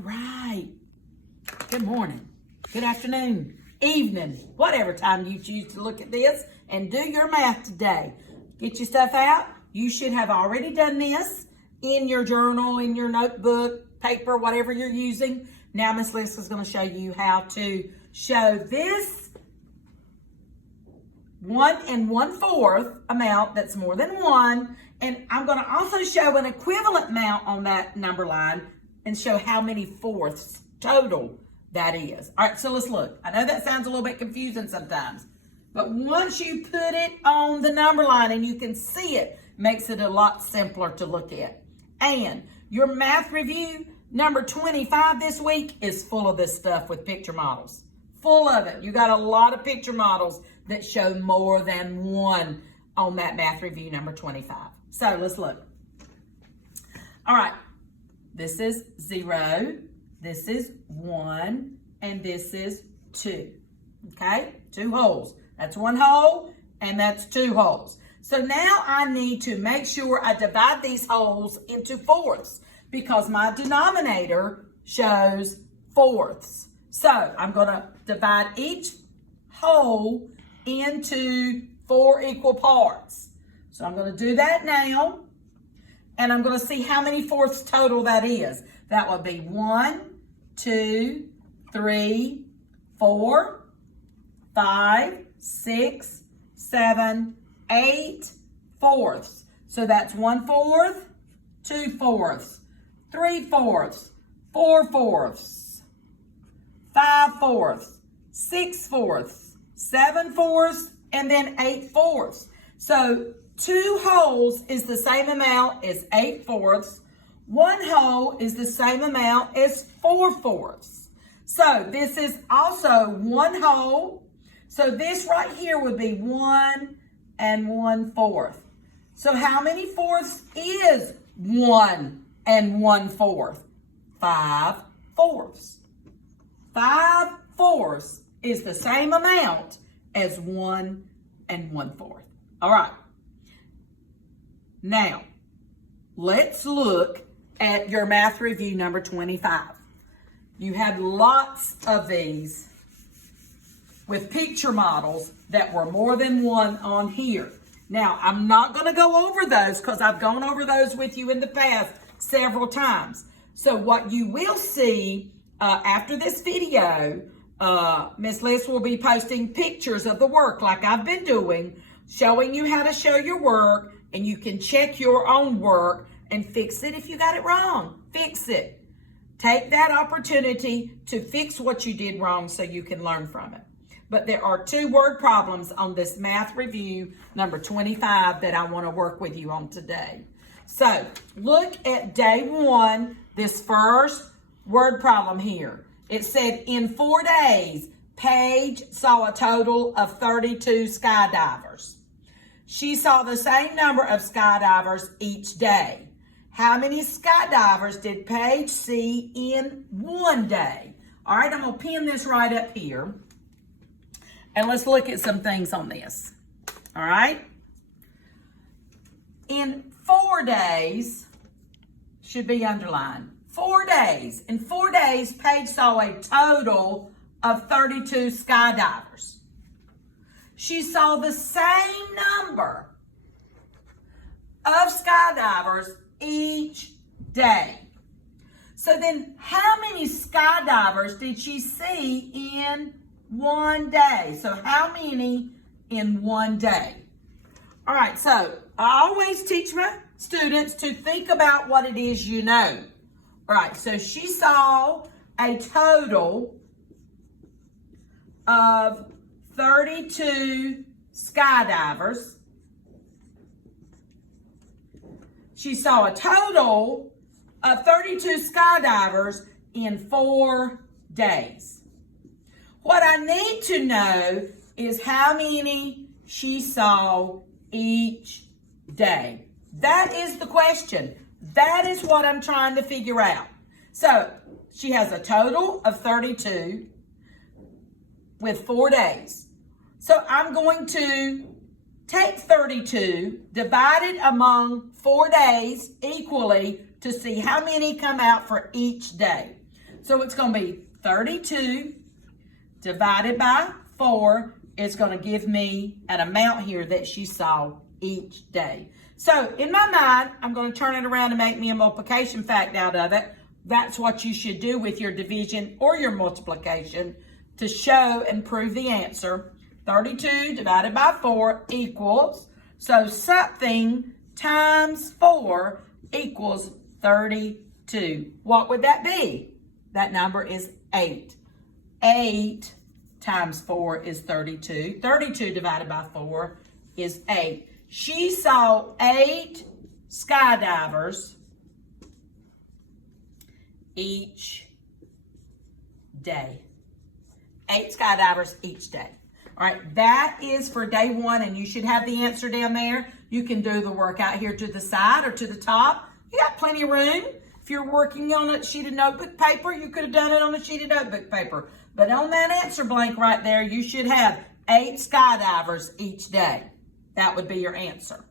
right. Good morning, good afternoon, evening, whatever time you choose to look at this and do your math today. Get your stuff out. You should have already done this in your journal, in your notebook, paper, whatever you're using. Now Miss Liz is going to show you how to show this 1 1/4 amount that's more than 1. And I'm going to also show an equivalent amount on that number line and show how many fourths total that is. All right, so let's look. I know that sounds a little bit confusing sometimes, but once you put it on the number line and you can see it, makes it a lot simpler to look at. And your math review number 25 this week is full of this stuff with picture models. Full of it. You got a lot of picture models that show more than 1 on that math review number 25. So let's look. All right, this is 0, this is 1, and this is 2. Okay, 2 holes. That's 1 hole, and that's 2 holes. So now I need to make sure I divide these holes into fourths because my denominator shows fourths. So I'm going to divide each hole into 4 equal parts. So I'm going to do that now, and I'm going to see how many fourths total that is. That would be 1, 2, 3, 4, 5, 6, 7, 8 fourths. So that's 1/4, 2 fourths, 3 fourths, 4 fourths, 5 fourths, 6 fourths, 7 fourths, and then 8 fourths. So 2 holes is the same amount as 8 fourths. 1 hole is the same amount as 4 fourths. So this is also 1 hole. So this right here would be 1 1/4. So how many fourths is 1 1/4? 5 fourths. 5 fourths is the same amount as 1 1/4. All right. Now, let's look at your math review number 25. You had lots of these with picture models that were more than 1 on here. Now, I'm not going to go over those because I've gone over those with you in the past several times. So what you will see after this video, Miss Liz will be posting pictures of the work like I've been doing, showing you how to show your work, and you can check your own work and fix it if you got it wrong. Fix it. Take that opportunity to fix what you did wrong so you can learn from it. But there are 2 word problems on this math review number 25 that I want to work with you on today. So look at day 1, this first word problem here. It said in 4 days, Paige saw a total of 32 skydivers. She saw the same number of skydivers each day. How many skydivers did Paige see in 1 day? All right, I'm going to pin this right up here. And let's look at some things on this. All right. In 4 days, should be underlined. 4 days. In 4 days, Paige saw a total of 32 skydivers. She saw the same number of skydivers each day. So then how many skydivers did she see in 1 day? So how many in 1 day? All right, so I always teach my students to think about what it is you know. All right, so she saw a total of 32 skydivers. She saw a total of 32 skydivers in 4 days. What I need to know is how many she saw each day. That is the question. That is what I'm trying to figure out. So she has a total of 32 with 4 days. So I'm going to take 32, divide it among 4 days equally to see how many come out for each day. So it's going to be 32 divided by 4 is going to give me an amount here that she saw each day. So in my mind, I'm going to turn it around and make me a multiplication fact out of it. That's what you should do with your division or your multiplication to show and prove the answer. 32 divided by 4 equals, so something times 4 equals 32. What would that be? That number is 8. 8 times 4 is 32. 32 divided by 4 is 8. She saw 8 skydivers each day. 8 skydivers each day. All right, that is for day 1, and you should have the answer down there. You can do the work out here to the side or to the top. You got plenty of room. If you're working on a sheet of notebook paper, you could have done it on a sheet of notebook paper. But on that answer blank right there, you should have 8 skydivers each day. That would be your answer.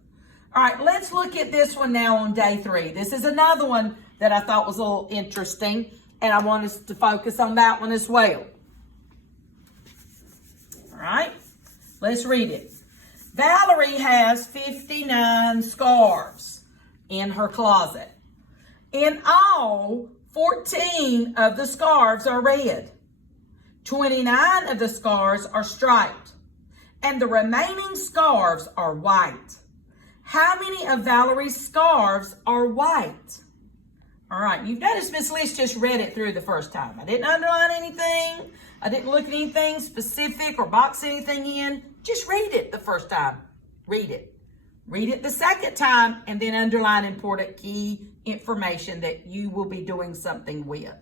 All right, let's look at this one now on day 3. This is another one that I thought was a little interesting, and I want us to focus on that one as well. All right, let's read it. Valerie has 59 scarves in her closet. In all, 14 of the scarves are red. 29 of the scarves are striped, and the remaining scarves are white. How many of Valerie's scarves are white? All right, you've noticed Miss Liz just read it through the first time. I didn't underline anything. I didn't look at anything specific or box anything in. Just read it the first time. Read it. Read it the second time, and then underline important key information that you will be doing something with.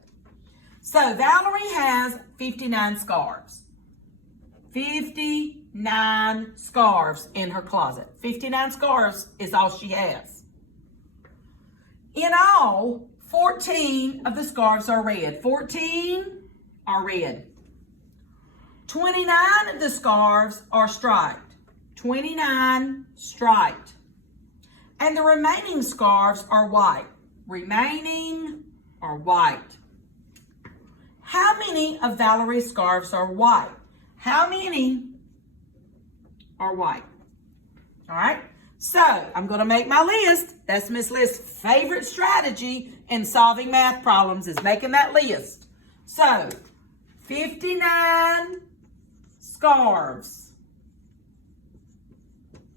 So Valerie has 59 scarves. 59 scarves in her closet. 59 scarves is all she has. In all, 14 of the scarves are red. 14 are red. 29 of the scarves are striped. 29 striped. And the remaining scarves are white. Remaining are white. How many of Valerie's scarves are white? How many are white? All right. So I'm going to make my list. That's Miss Liz's favorite strategy in solving math problems is making that list. So 59 scarves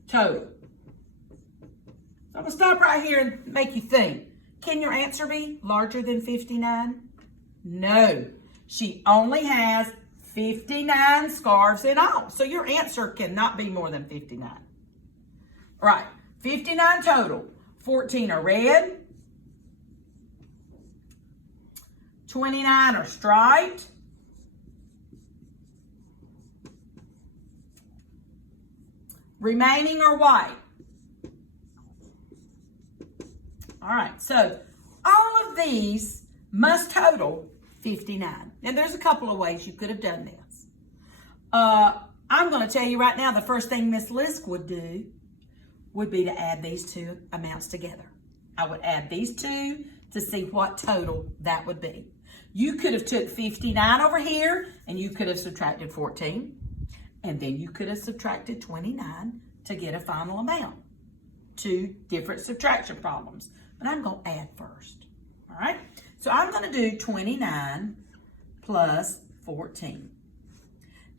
total. So I'm going to stop right here and make you think. Can your answer be larger than 59? No. She only has 59 scarves in all. So your answer cannot be more than 59. All right, 59 total. 14 are red. 29 are striped. Remaining are white. All right, so all of these must total 59. Now, there's a couple of ways you could have done this. I'm going to tell you right now, the first thing Miss Lisk would do would be to add these two amounts together. I would add these two to see what total that would be. You could have took 59 over here, and you could have subtracted 14, and then you could have subtracted 29 to get a final amount. Two different subtraction problems. But I'm going to add first. All right? So I'm going to do 29 plus 14.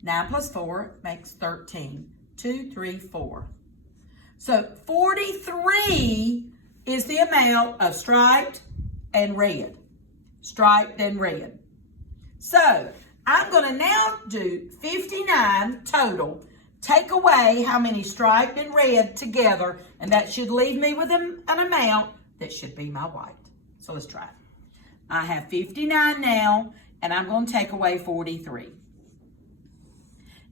9 plus 4 makes 13. 2, 3, 4. So 43 is the amount of striped and red. Striped and red. So I'm going to now do 59 total. Take away how many striped and red together, and that should leave me with an amount that should be my white. So let's try it. I have 59 now, and I'm going to take away 43.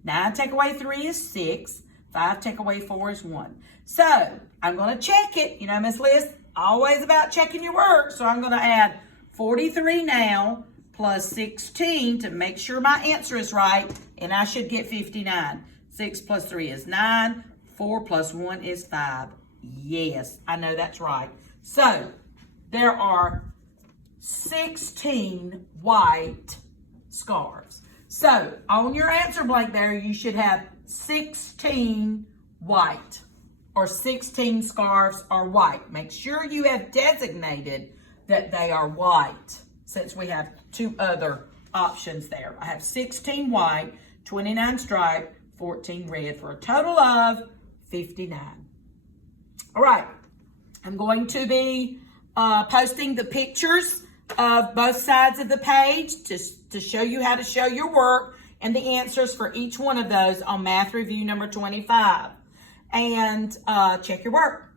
9 take away 3 is 6. 5 take away 4 is 1. So I'm going to check it. You know, Miss Liz, always about checking your work. So I'm going to add 43 now plus 16 to make sure my answer is right, and I should get 59. 6 plus 3 is 9. 4 plus 1 is 5. Yes, I know that's right. So there are 16 white scarves. So on your answer blank there, you should have 16 white, or 16 scarves are white. Make sure you have designated that they are white, since we have two other options there. I have 16 white, 29 striped, 14 red, for a total of 59. All right, I'm going to be posting the pictures of both sides of the page to show you how to show your work and the answers for each one of those on Math Review number 25. And check your work.